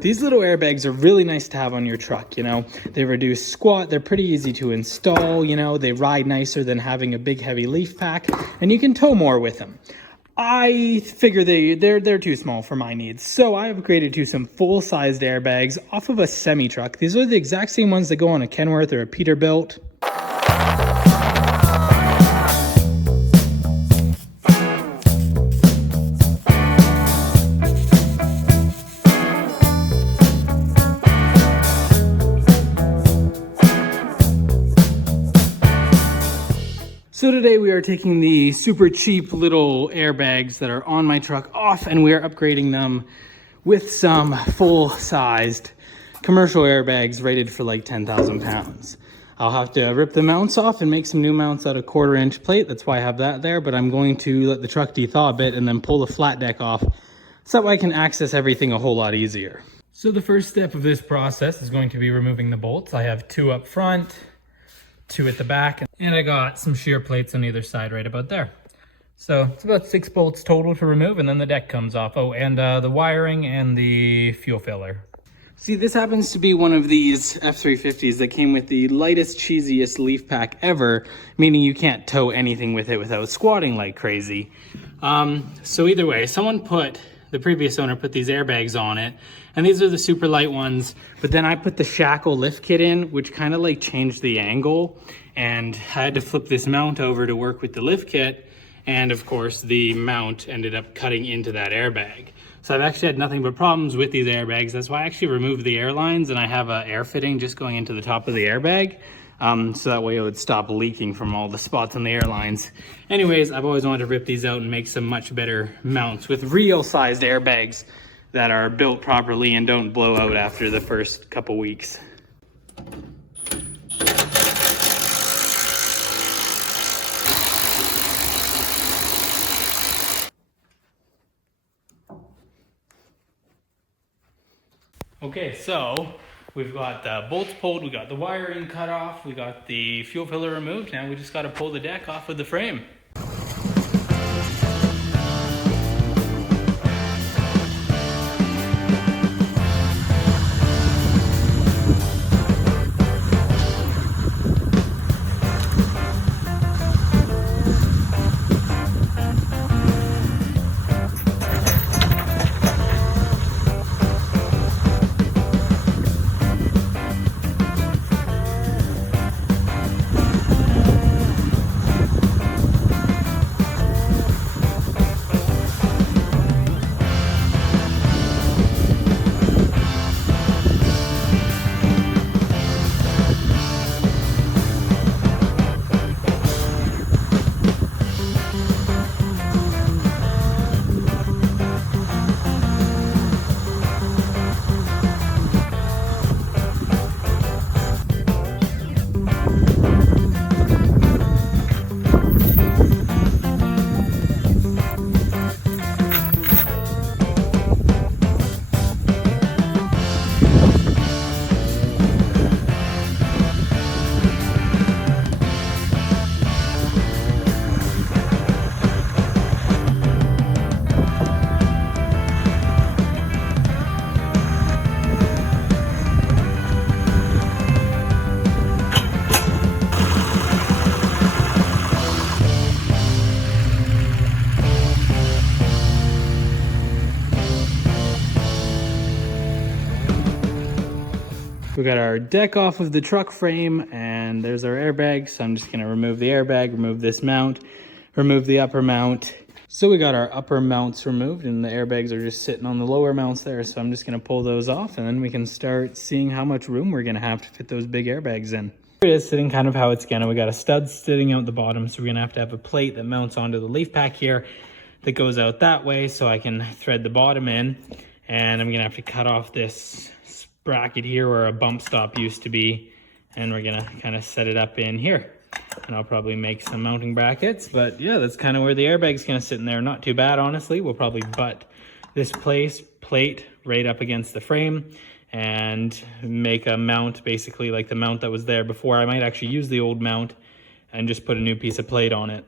These little airbags are really nice to have on your truck, you know. They reduce squat, they're pretty easy to install, you know. They ride nicer than having a big heavy leaf pack, and you can tow more with them. I figure they're too small for my needs, so I upgraded to some full-sized airbags off of a semi-truck. These are the exact same ones that go on a Kenworth or a Peterbilt. So today we are taking the super cheap little airbags that are on my truck off, and we are upgrading them with some full-sized commercial airbags rated for like 10,000 pounds. I'll have to rip the mounts off and make some new mounts out of 1/4-inch plate. That's why I have that there, but I'm going to let the truck de-thaw a bit and then pull the flat deck off so that way I can access everything a whole lot easier. So the first step of this process is going to be removing the bolts. I have 2 up front, 2 at the back, and I got some shear plates on either side right about there. So it's about 6 bolts total to remove, and then the deck comes off. Oh, and the wiring and the fuel filler. See, this happens to be one of these F350s that came with the lightest, cheesiest leaf pack ever, meaning you can't tow anything with it without squatting like crazy. So either way, the previous owner put these airbags on it, and these are the super light ones, but then I put the shackle lift kit in, which kind of like changed the angle, and I had to flip this mount over to work with the lift kit, and of course the mount ended up cutting into that airbag. So I've actually had nothing but problems with these airbags. That's why I actually removed the air lines, and I have an air fitting just going into the top of the airbag. So that way it would stop leaking from all the spots on the airlines. Anyways, I've always wanted to rip these out and make some much better mounts with real sized airbags that are built properly and don't blow out after the first couple weeks. Okay, so we've got the bolts pulled, we got the wiring cut off, we got the fuel filler removed. Now we just got to pull the deck off of the frame. We got our deck off of the truck frame, and there's our airbag. So I'm just gonna remove the airbag, remove this mount, remove the upper mount. So we got our upper mounts removed, and the airbags are just sitting on the lower mounts there. So I'm just gonna pull those off, and then we can start seeing how much room we're gonna have to fit those big airbags in. Here it is sitting kind of how it's gonna. We got a stud sitting out the bottom, so we're gonna have a plate that mounts onto the leaf pack here that goes out that way, so I can thread the bottom in. And I'm gonna have to cut off this bracket here where a bump stop used to be, and we're gonna kind of set it up in here, and I'll probably make some mounting brackets. But yeah, that's kind of where the airbag's gonna sit in there. Not too bad, honestly. We'll probably butt this plate right up against the frame and make a mount basically like the mount that was there before. I might actually use the old mount and just put a new piece of plate on it.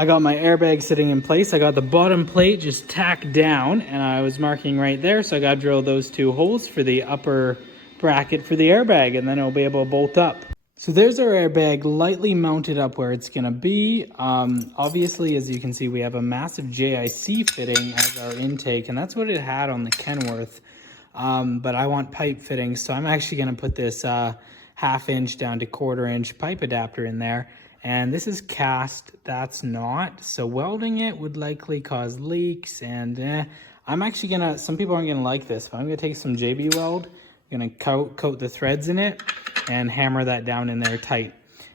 I got my airbag sitting in place. I got the bottom plate just tacked down, and I was marking right there. So I got to drill those 2 holes for the upper bracket for the airbag, and then it'll be able to bolt up. So there's our airbag lightly mounted up where it's gonna be. Obviously, as you can see, we have a massive JIC fitting as our intake, and that's what it had on the Kenworth. But I want pipe fittings, so I'm actually gonna put this 1/2 inch down to 1/4 inch pipe adapter in there. And this is cast, that's not. So welding it would likely cause leaks, and I'm actually gonna, some people aren't gonna like this, but I'm gonna take some JB Weld, I'm gonna coat the threads in it, and hammer that down in there tight.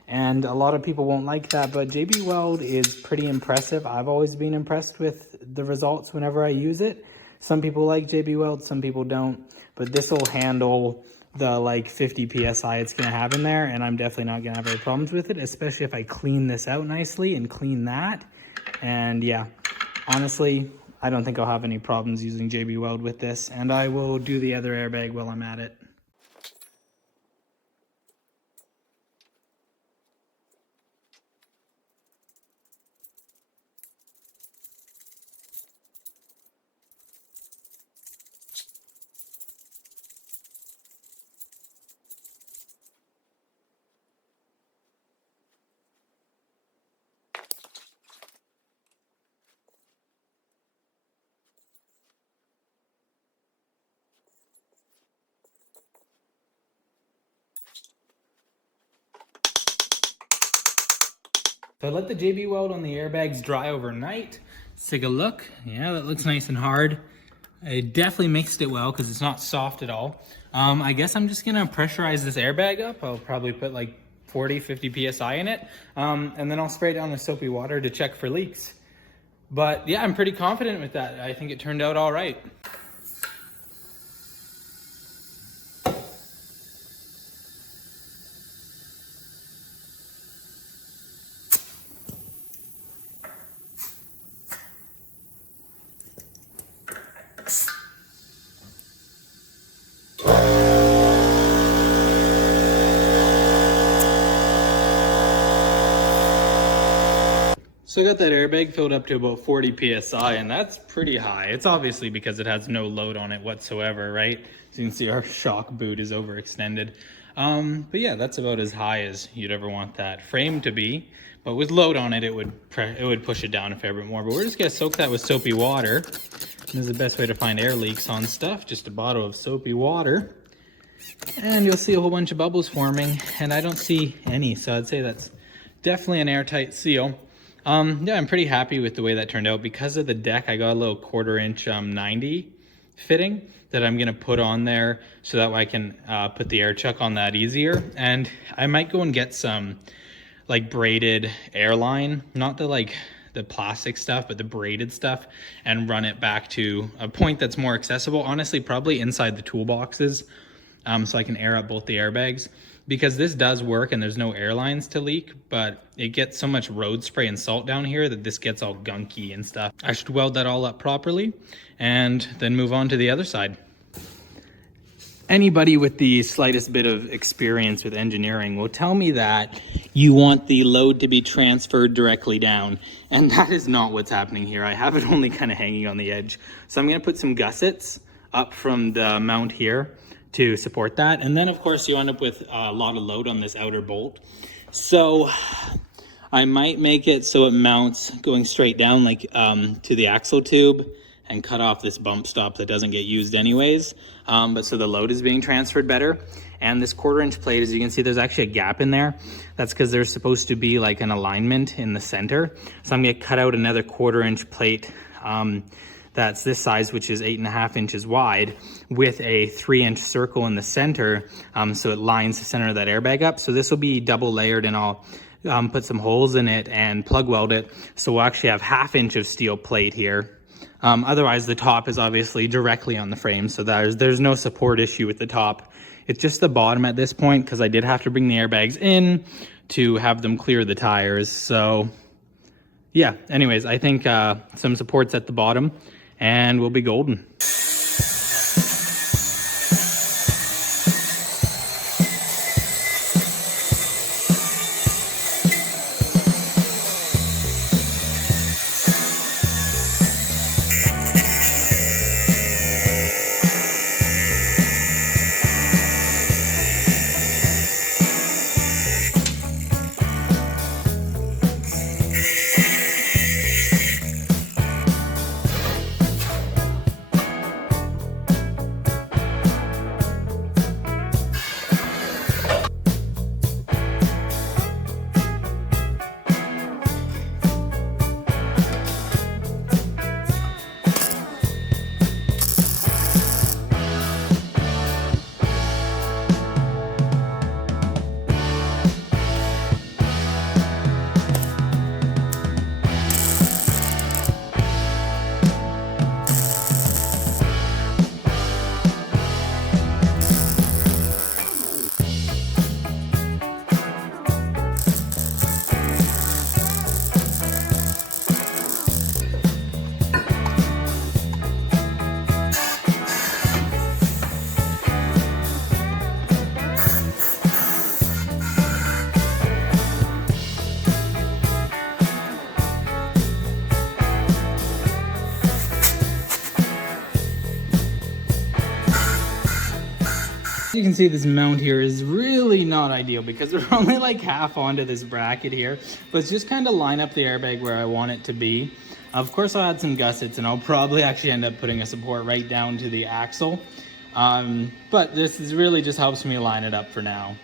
And a lot of people won't like that, but JB Weld is pretty impressive. I've always been impressed with the results whenever I use it. Some people like JB Weld, some people don't, but this will handle the like 50 PSI it's gonna have in there, and I'm definitely not gonna have any problems with it, especially if I clean this out nicely and clean that. And yeah, honestly, I don't think I'll have any problems using JB Weld with this, and I will do the other airbag while I'm at it. So I let the JB Weld on the airbags dry overnight. Let's take a look. Yeah, that looks nice and hard. I definitely mixed it well because it's not soft at all. I guess I'm just gonna pressurize this airbag up. I'll probably put like 40, 50 PSI in it. And then I'll spray down with soapy water to check for leaks. But yeah, I'm pretty confident with that. I think it turned out all right. So I got that airbag filled up to about 40 PSI, and that's pretty high. It's obviously because it has no load on it whatsoever, right? So you can see our shock boot is overextended. But yeah, that's about as high as you'd ever want that frame to be. But with load on it, it would push it down a fair bit more. But we're just gonna soak that with soapy water. This is the best way to find air leaks on stuff, just a bottle of soapy water. And you'll see a whole bunch of bubbles forming, and I don't see any, so I'd say that's definitely an airtight seal. Yeah, I'm pretty happy with the way that turned out. Because of the deck, I got a little 1/4 inch 90 fitting that I'm gonna put on there, so that way I can put the air chuck on that easier. And I might go and get some like braided airline, not the plastic stuff, but the braided stuff, and run it back to a point that's more accessible. Honestly, probably inside the toolboxes, so I can air up both the airbags. Because this does work and there's no airlines to leak, but it gets so much road spray and salt down here that this gets all gunky and stuff. I should weld that all up properly and then move on to the other side. Anybody with the slightest bit of experience with engineering will tell me that you want the load to be transferred directly down, and that is not what's happening here. I have it only kind of hanging on the edge. So I'm gonna put some gussets up from the mount here to support that. And then of course you end up with a lot of load on this outer bolt. So I might make it so it mounts going straight down like to the axle tube, and cut off this bump stop that doesn't get used anyways. But so the load is being transferred better. And this 1/4 inch plate, as you can see, there's actually a gap in there. That's because there's supposed to be like an alignment in the center. So I'm gonna cut out another 1/4 inch plate that's this size, which is 8.5 inches wide, with a 3-inch circle in the center, so it lines the center of that airbag up. So this will be double layered, and I'll put some holes in it and plug weld it. So we'll actually have 1/2 inch of steel plate here. Otherwise, the top is obviously directly on the frame, so there's no support issue with the top. It's just the bottom at this point, because I did have to bring the airbags in to have them clear the tires. So yeah, anyways, I think some supports at the bottom, and we'll be golden. You can see this mount here is really not ideal because we're only like half onto this bracket here, but it's just kind of line up the airbag where I want it to be. Of course, I'll add some gussets and I'll probably actually end up putting a support right down to the axle. But this is really just helps me line it up for now.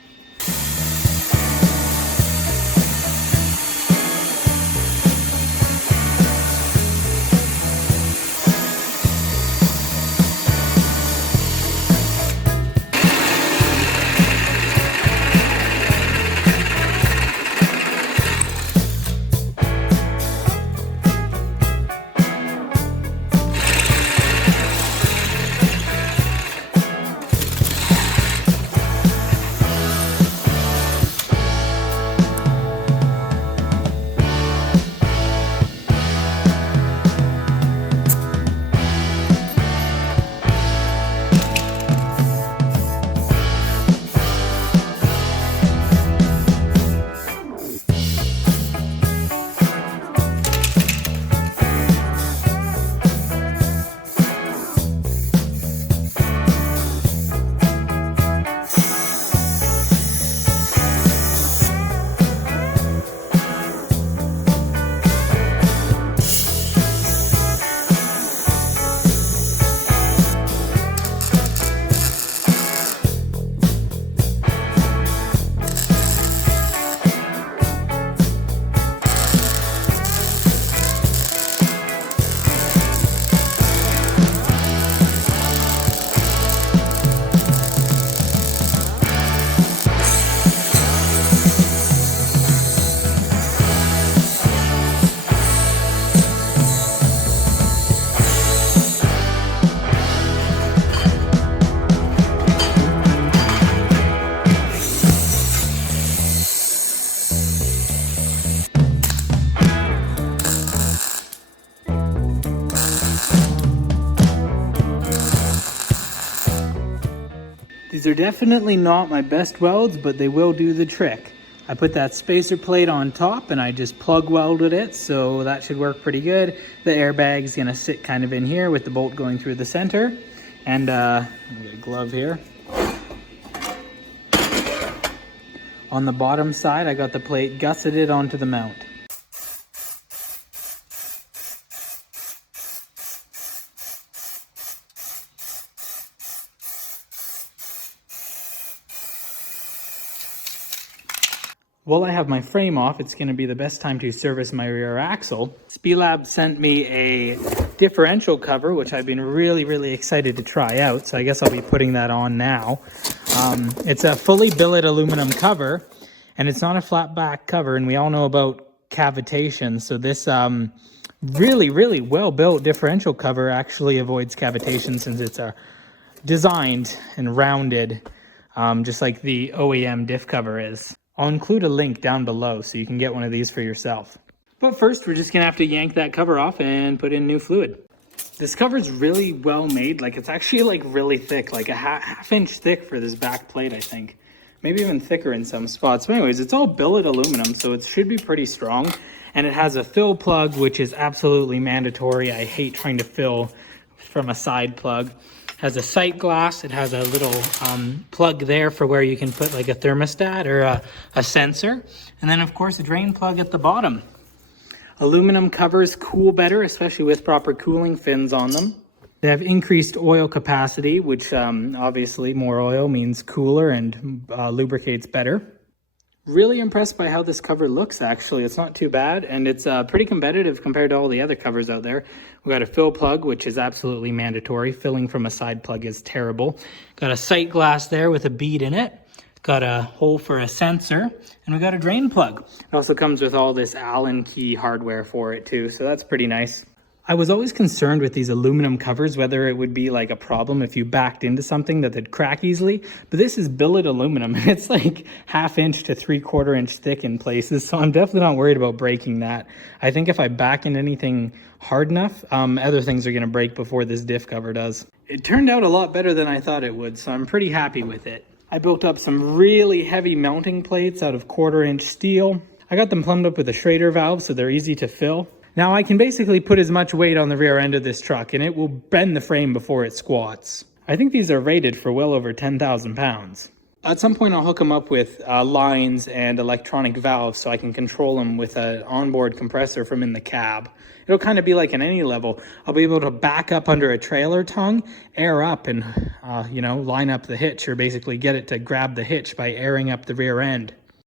These are definitely not my best welds, but they will do the trick. I put that spacer plate on top and I just plug welded it, so that should work pretty good. The airbag's gonna sit kind of in here with the bolt going through the center. And I'll get a glove here. On the bottom side, I got the plate gusseted onto the mount. While I have my frame off, it's going to be the best time to service my rear axle. Spelab sent me a differential cover, which I've been really excited to try out. So I guess I'll be putting that on now. It's a fully billet aluminum cover, and it's not a flat back cover. And we all know about cavitation. So this really well built differential cover actually avoids cavitation, since it's designed and rounded, just like the OEM diff cover is. I'll include a link down below so you can get one of these for yourself. But first, we're just gonna have to yank that cover off and put in new fluid. This cover's really well made. Like, it's actually like really thick, like a half inch thick for this back plate, I think. Maybe even thicker in some spots. But anyways, it's all billet aluminum, so it should be pretty strong. And it has a fill plug, which is absolutely mandatory. I hate trying to fill from a side plug. Has a sight glass. It has a little plug there for where you can put like a thermostat or a sensor. And then of course a drain plug at the bottom. Aluminum covers cool better, especially with proper cooling fins on them. They have increased oil capacity, which obviously more oil means cooler and lubricates better. Really impressed by how this cover looks, actually. It's not too bad, and it's pretty competitive compared to all the other covers out there. We got a fill plug, which is absolutely mandatory. Filling from a side plug is terrible. Got a sight glass there with a bead in it. Got a hole for a sensor, and we got a drain plug. It also comes with all this Allen key hardware for it too, so that's pretty nice. I was always concerned with these aluminum covers, whether it would be like a problem if you backed into something that they'd crack easily. But this is billet aluminum, and it's like 1/2 inch to 3/4 inch thick in places. So I'm definitely not worried about breaking that. I think if I back into anything hard enough, other things are gonna break before this diff cover does. It turned out a lot better than I thought it would, so I'm pretty happy with it. I built up some really heavy mounting plates out of 1/4 inch steel. I got them plumbed up with a Schrader valve, so they're easy to fill. Now I can basically put as much weight on the rear end of this truck and it will bend the frame before it squats. I think these are rated for well over 10,000 pounds. At some point, I'll hook them up with lines and electronic valves so I can control them with an onboard compressor from in the cab. It'll kind of be like an any level. I'll be able to back up under a trailer tongue, air up, and line up the hitch, or basically get it to grab the hitch by airing up the rear end.